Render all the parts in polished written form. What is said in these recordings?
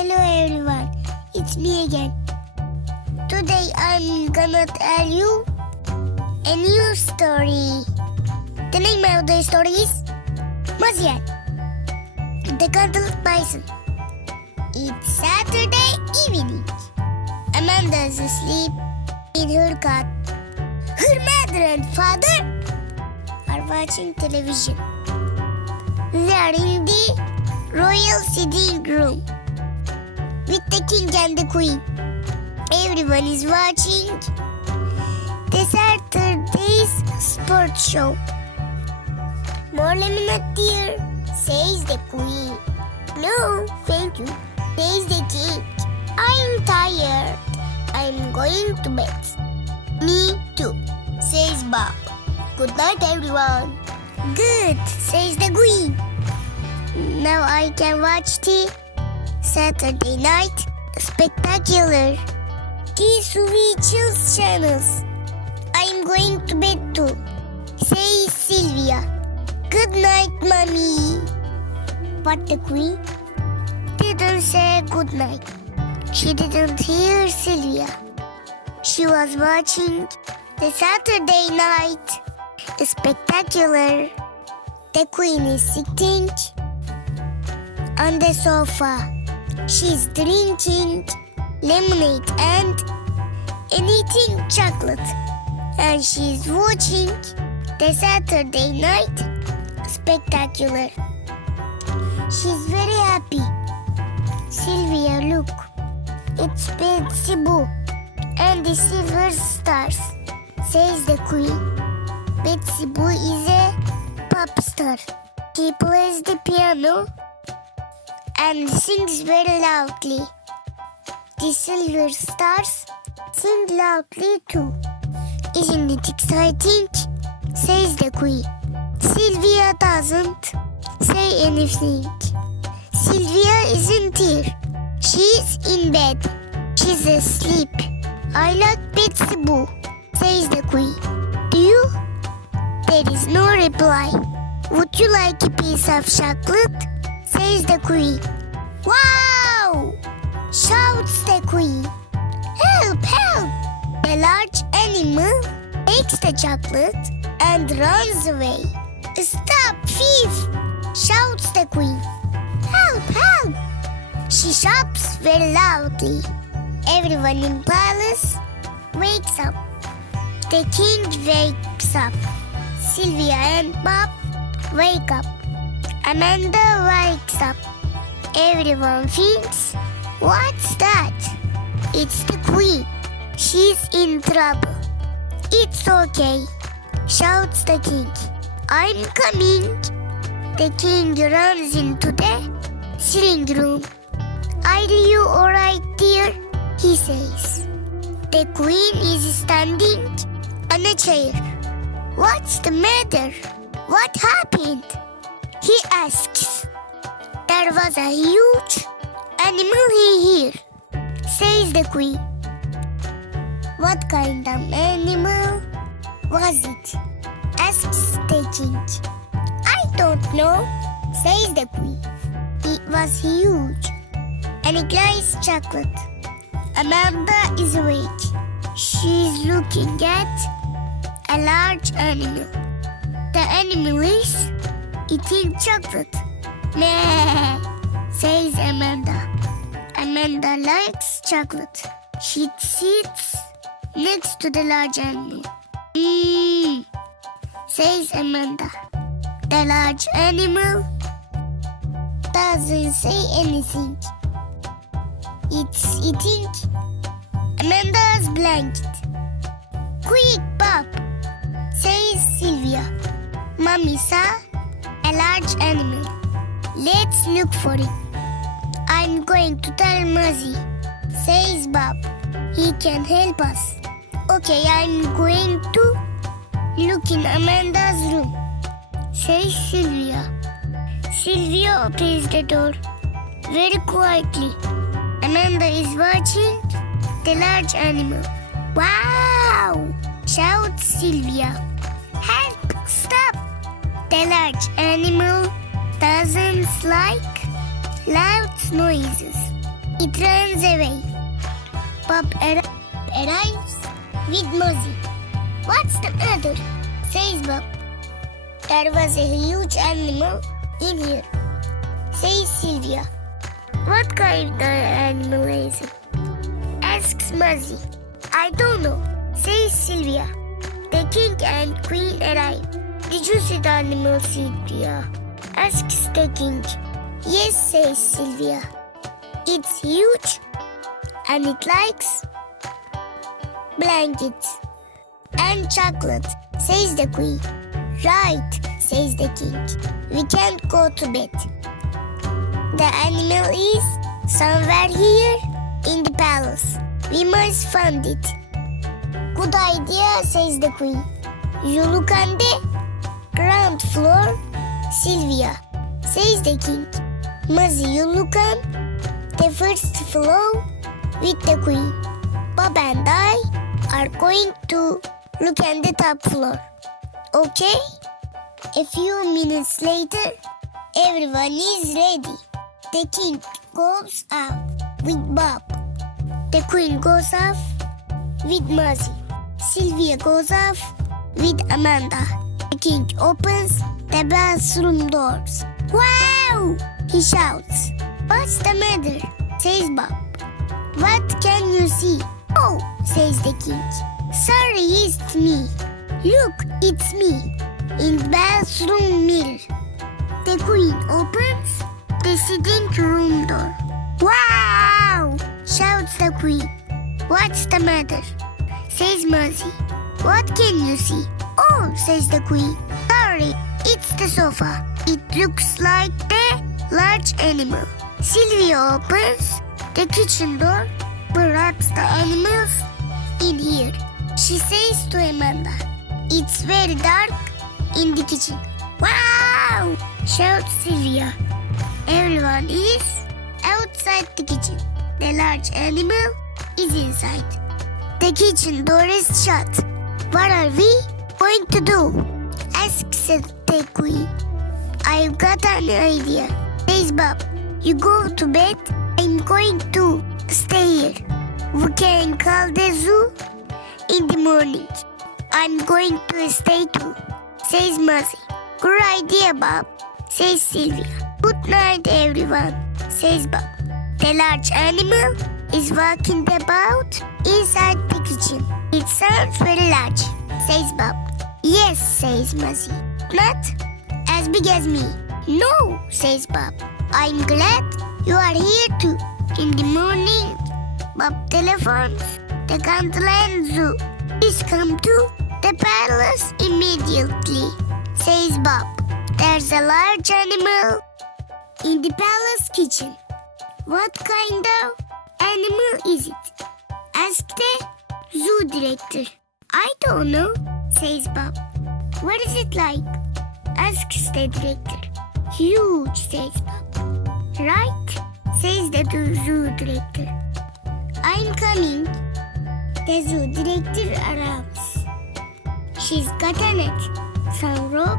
Hello everyone, it's me again. Today I'm gonna tell you a new story. The name of the story is Mazian, the cuddled bison. It's Saturday evening. Amanda's asleep in her cot. Her mother and father are watching television. They are in the royal sitting room with the king and the queen. Everyone is watching the Saturday's sports show. More lemonade, dear, says the queen. No, thank you, says the king. I'm tired. I'm going to bed. Me too, says Bob. Good night, everyone. Good, says the queen. Now I can watch the Saturday night spectacular. The sweet chills channels. I'm going to bed too, says Sylvia. Good night, mommy. But the queen didn't say good night. She didn't hear Sylvia. She was watching the Saturday night spectacular. The queen is sitting on the sofa. She's drinking lemonade and eating chocolate. And she's watching the Saturday night spectacular. She's very happy. Sylvia, look. It's Betsy Boo and the silver stars, says the queen. Betsy Boo is a pop star. She plays the piano and sings very loudly. The silver stars sing loudly too. Isn't it exciting? Says the queen. Sylvia doesn't say anything. Sylvia isn't here. She's in bed. She's asleep. I like Betsy Boo, says the queen. Do you? There is no reply. Would you like a piece of chocolate? Says the queen. Wow! Shouts the queen. Help, help! The large animal takes the chocolate and runs away. Stop, thief! Shouts the queen. Help, help! She shouts very loudly. Everyone in palace wakes up. The king wakes up. Sylvia and Bob wake up. Amanda wakes up. Everyone thinks, what's that? It's the queen. She's in trouble. It's okay, shouts the king. I'm coming. The king runs into the sitting room. Are you alright, dear? He says. The queen is standing on a chair. What's the matter? What happened? He asks. There was a huge animal here, says the queen. What kind of animal was it? Asks the king. I don't know, says the queen. It was huge and it likes chocolate. Amanda is awake. She's looking at a large animal. The animal is eating chocolate. Meh, says Amanda. Amanda likes chocolate. She sits next to the large animal. Says Amanda. The large animal doesn't say anything. It's eating Amanda's blanket. Quick, Bob, says Sylvia. Mommy saw a large animal. Let's look for it. I'm going to tell Muzzy, says Bob. He can help us. Okay, I'm going to look in Amanda's room, says Sylvia. Sylvia opens the door very quietly. Amanda is watching the large animal. Wow! Shouts Sylvia. Help! Stop! The large animal doesn't like loud noises. It runs away. Bob arrives with Muzzy. What's the matter? Says Bob. There was a huge animal in here, says Sylvia. What kind of animal is it? Asks Muzzy. I don't know, says Sylvia. The king and queen arrive. Did you see the animal, Sylvia? Asks the king. Yes, says Sylvia. It's huge and it likes blankets and chocolate, says the queen. Right, says the king. We can't go to bed. The animal is somewhere here in the palace. We must find it. Good idea, says the queen. You look on the ground floor, Sylvia, says the king. Muzzy, you look on the first floor with the queen. Bob and I are going to look at the top floor. Okay? A few minutes later, everyone is ready. The king goes off with Bob. The queen goes off with Muzzy. Sylvia goes off with Amanda. The king opens the bathroom doors. Wow! He shouts. What's the matter? Says Bob. What can you see? Oh, says the king. Sorry, it's me. Look, it's me in the bathroom mirror. The queen opens the sitting room door. Wow! Shouts the queen. What's the matter? Says Muzzy. What can you see? Oh, says the queen. Sorry, it's the sofa. It looks like the large animal. Sylvia opens the kitchen door. Perhaps the animal's in here. She says to Amanda. It's very dark in the kitchen. Wow! Shouts Sylvia. Everyone is outside the kitchen. The large animal is inside. The kitchen door is shut. What are we going to do? Asks the queen. I've got an idea, says Bob. You go to bed. I'm going to stay here. We can call the zoo in the morning. I'm going to stay too, says Muzzy. Good idea, Bob, says Sylvia. Good night, everyone, says Bob. The large animal is walking about inside the kitchen. It sounds very large, says Bob. Yes, says Muzzy. Not as big as me. No, says Bob. I'm glad you are here too. In the morning, Bob telephones the Cantaland Zoo. Please come to the palace immediately, says Bob. There's a large animal in the palace kitchen. What kind of animal is it? Asked the zoo director. I don't know, says Bob. What is it like? Asks the director. Huge, says Bob. Right, says the zoo director. I'm coming. The zoo director arrives. She's got a net, some rope,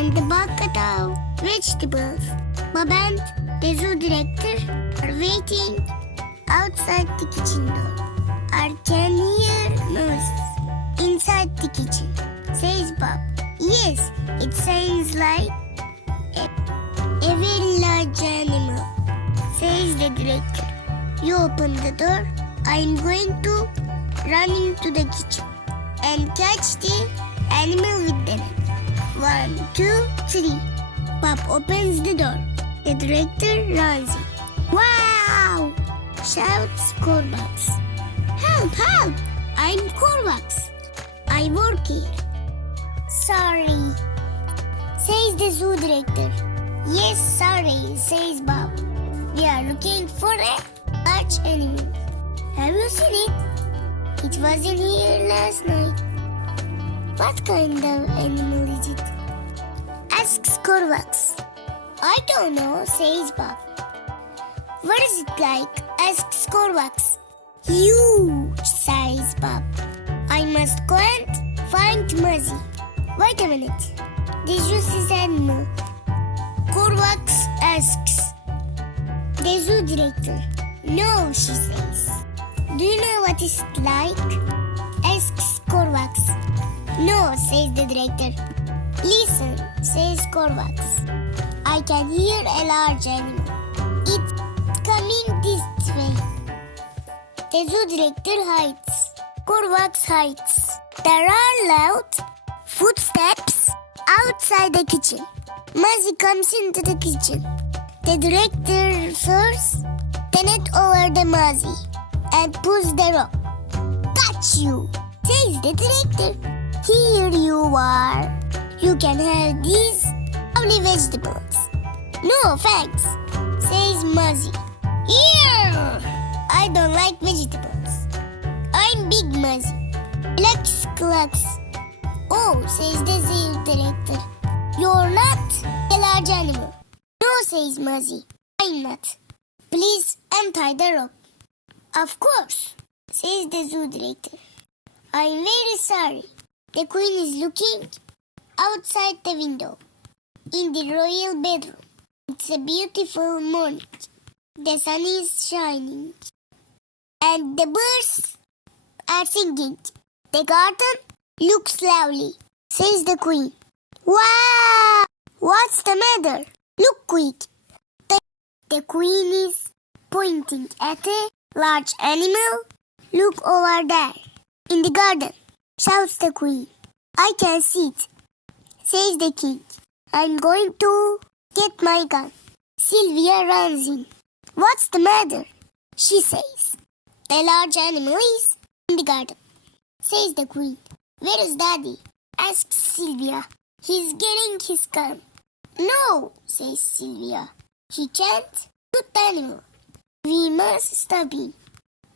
and a bucket of vegetables. Bob and the zoo director are waiting outside the kitchen door. I can hear noises inside the kitchen, says Bob. Yes, it sounds like a very large animal, says the director. You open the door. I'm going to run into the kitchen and catch the animal with the net. 1, 2, 3. Bob opens the door. The director runs in. Wow! Shouts Corvax. Help! Help! I'm Corvax. I work here. Sorry, says the zoo director. Yes, sorry, says Bob. We are looking for a large animal. Have you seen it? It wasn't here last night. What kind of animal is it? Asks Corvax. I don't know, says Bob. What is it like? Asks Corvax. Huge, says Bob. I must go and find Muzzy. Wait a minute. Did you see the animal? Corvax asks the zoo director. No, she says. Do you know what it's like? Asks Corvax. No, says the director. Listen, says Corvax. I can hear a large animal. It's coming this way. The zoo director hides. Corvax hides. There are loud footsteps outside the kitchen. Muzzy comes into the kitchen. The director throws the net over the Muzzy and pulls the rope. Got you, says the director. Here you are. You can have these lovely vegetables. No thanks, says Muzzy. Ew! I don't like vegetables. I'm Big Muzzy. Clucks, clucks. Oh, says the zoo director. You're not a large animal. No, says Muzzy. I'm not. Please untie the rope. Of course, says the zoo director. I'm very sorry. The queen is looking outside the window in the royal bedroom. It's a beautiful morning. The sun is shining and the birds are singing. The garden looks lovely, says the queen. Wow! What's the matter? Look quick. The queen is pointing at a large animal. Look over there. In the garden, shouts the queen. I can see it, says the king. I'm going to get my gun. Sylvia runs in. What's the matter? She says. The large animal is in the garden, says the queen. Where is Daddy? Asks Sylvia. He's getting his gun. No, says Sylvia. He can't shoot the animal. We must stop him.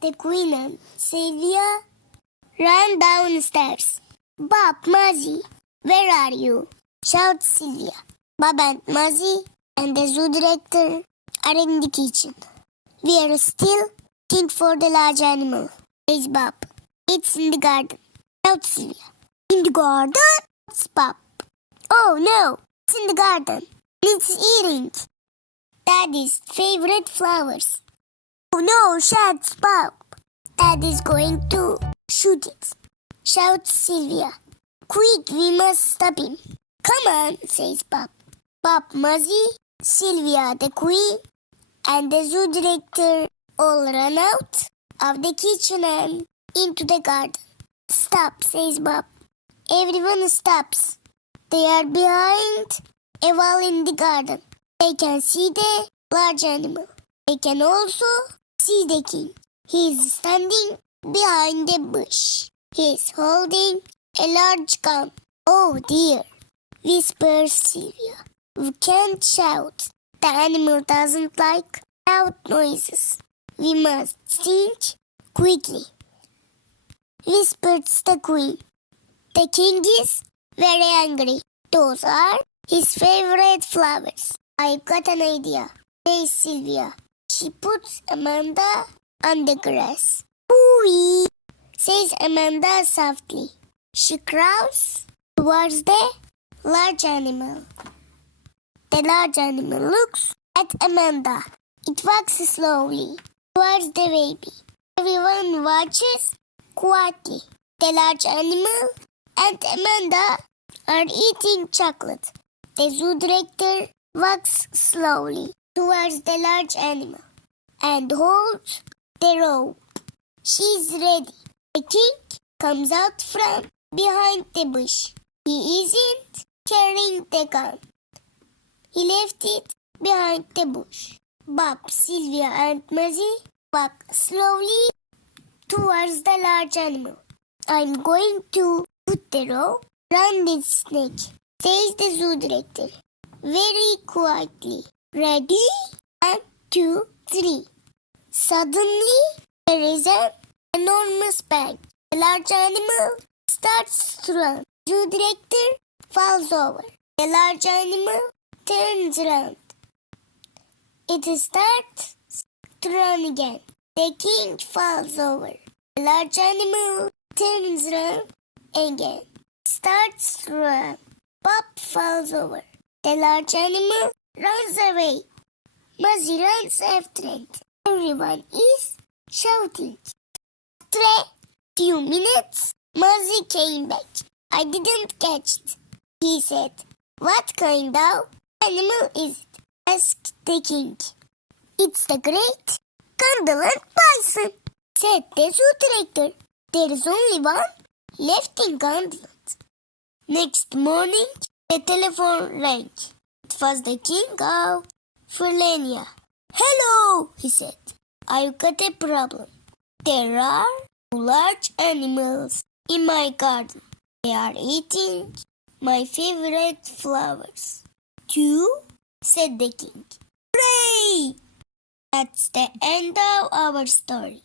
The queen and Sylvia ran downstairs. Bob, Muzzy, where are you? Shouts Sylvia. Bob and Muzzy and the zoo director are in the kitchen. We are still looking for the large animal, says Bob. It's in the garden, shouts Sylvia. In the garden? Shouts Bob. Oh no, it's in the garden. It's eating Daddy's favorite flowers. Oh no, shouts Bob. Daddy's going to shoot it, shouts Sylvia. Quick, we must stop him. Come on, says Bob. Bob, Muzzy, Sylvia, the queen, and the zoo director all run out of the kitchen and into the garden. Stop, says Bob. Everyone stops. They are behind a wall in the garden. They can see the large animal. They can also see the king. He is standing behind a bush. He is holding a large gun. Oh dear, whispers Sylvia. We can't shout. The animal doesn't like loud noises. We must think quickly, whispers the queen. The king is very angry. Those are his favorite flowers. I've got an idea, says Sylvia. She puts Amanda on the grass. Ooh, says Amanda softly. She crawls towards the large animal. The large animal looks at Amanda. It walks slowly towards the baby. Everyone watches quietly. The large animal and Amanda are eating chocolate. The zoo director walks slowly towards the large animal and holds the rope. She's ready. The king comes out from behind the bush. He isn't carrying the gun. He left it behind the bush. Bob, Sylvia, and Muzzy walk slowly towards the large animal. I'm going to put the rope around the snake, says the zoo director, very quietly. Ready? 1, 2, 3. Suddenly, there is an enormous bang. The large animal starts to run. The zoo director falls over. The large animal turns around. It starts to run again. The king falls over. The large animal turns around again. Starts to run. Bob falls over. The large animal runs away. Muzzy runs after it. Everyone is shouting. After a few minutes, Muzzy came back. I didn't catch it, he said. What kind of animal is it? Asked the king. It's the great Condolant bison, said the zoo director. There is only one left in Condolant. Next morning, the telephone rang. It was the king of Fulania. Hello, he said. I've got a problem. There are two large animals in my garden. They are eating my favorite flowers. Two? Said the king. Hooray! That's the end of our story.